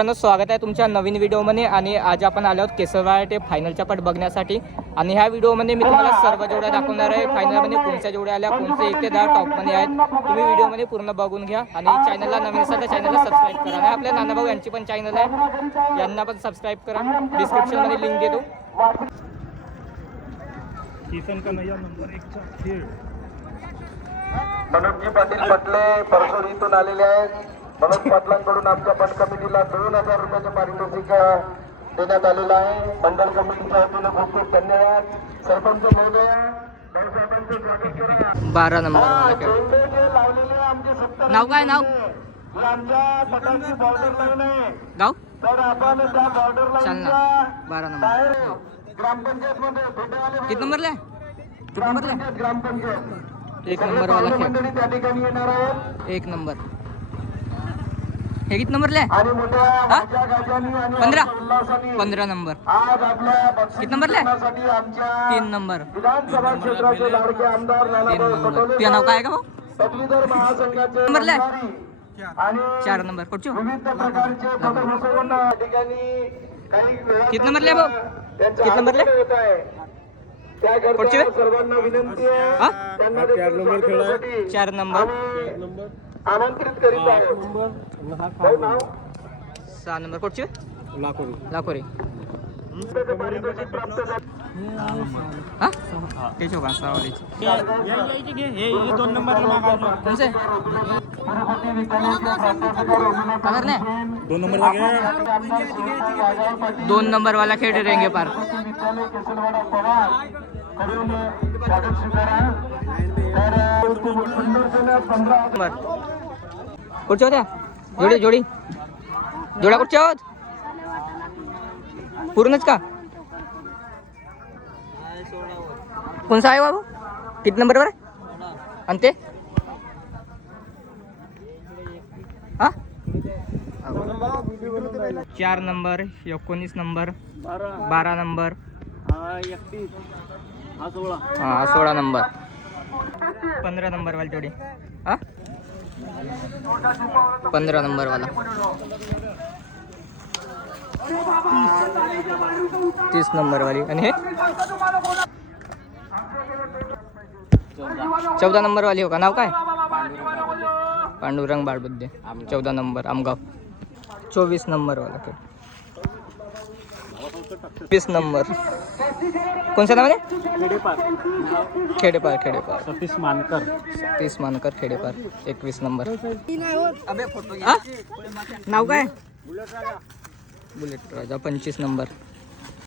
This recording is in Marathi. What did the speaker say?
स्वागत आहे तुमच्या नवीन व्हिडिओमध्ये आणि आज आपण आलो आहोत केसरवाडा फायनलच्या पट बघण्यासाठी आणि ह्या व्हिडिओमध्ये मी तुम्हाला सर्व जोड्या दाखवणार आहे। फायनलमध्ये कोणत्या जोड्या आल्या, कोणते 1 ते 10 टॉपमध्ये आहेत, तुम्ही व्हिडिओमध्ये पूर्ण बघून घ्या आणि चॅनलला नवीन असाल तर चॅनलला सबस्क्राईब करा आणि आपल्या नानाभाऊ यांची पण चॅनल आहे, यांना पण सबस्क्राईब करा, डिस्क्रिप्शनमध्ये लिंक देतो। किसन कन्हैया नंबर 1 चा खेळ मनोजजी पाटील पटले परसोरीतून आलेले आहेत। मनोज पाटलांकडून आमच्या पण कमिटीला 2000 रुपयाचे पारितोषिक देण्यात आलेलं आहे। मंडळ कमिटीच्या वतीने खूप खूप धन्यवाद। सरपंच महोदय भाऊसाहेबांचे स्वागत करा। 12 नंबर लावलेले आमचे 70 नाव काय नाव आमच्या पटाची बॉर्डर लाईन आहे गाव तर आपण त्या बॉर्डर चालना 12 नंबर ग्रामपंचायत मध्ये भेटायला किती नंबरला आहे? किती नंबरला आहे? ग्रामपंचायत 1 नंबर वाला खेळ मंडळी त्या ठिकाणी येणार आहेत। 1 नंबर हे किती नंबरला आहे? आणि मोठ्या माझ्या गाजांनी आणि 15 उल्हासाने 15 नंबर आज आपल्या बक्षीस किती नंबरला आहे? जिंकण्यासाठी आमच्या 3 नंबर विधानसभा क्षेत्राचे लाडके आमदार 3 नानाभाऊ नंबर पटोले तुझं नाव काय आहे का भाऊ? पदवीधर महासंघाचे नंबरला आहे? अधिकारी आणि 4 नंबर कुठचे विविध प्रकारचे पदभूषण या ठिकाणी काही किती नंबरला आहे भाऊ? त्यांचा किती नंबरला आहे? आनंद होत आहे। त्याकरता पुढचे? सर्वांना विनंती आहे हा? त्यांना देखील स्वागतासाठी 4 नंबर आम्ही आमंत्रित करीत आहोत। भाऊ नाव 6 नंबर कुठचे लाकोरी लाखोरी पारितोषिक प्राप्त झाले। हा ते चौका सावलीची हे 2 नंबरला मागायचं तुमचे तिरुपती विद्यालयाचे प्राध्यापक रघुनाथ पगार नाही 2 नंबरला घे आमदार सुरेश राजाराम पाटील 2 नंबर वाला खेळ रेंगे पार विद्यालय केसरवाडा पवार कडून स्वागत स्वीकारा। तर सुंदरसेना 15 नंबर कुठच्या होत्या जोडी जोडी जोड्या कुठच्या आहोत पूर्णच का कोणसा आहे बाबू किती नंबरवर आहे आणि ते हा 4 नंबर 19 नंबर 12 नंबर हा 16 नंबर 15 नंबर वाली जोडी हा 15 नंबर वाला 30 नंबर वाली आणि हे 14 नंबर वाली हो का नाव काय पांडुरंग बाळबुद्धे 14 नंबर आमगाव 24 नंबर वाला खेळ 20 नंबर कोणत्या नावाने खेडेपार खेडेपार सतीश मानकर 30 मानकर खेडेपार 21 नंबर हा? नाव काय बुलेट राजा 25 नंबर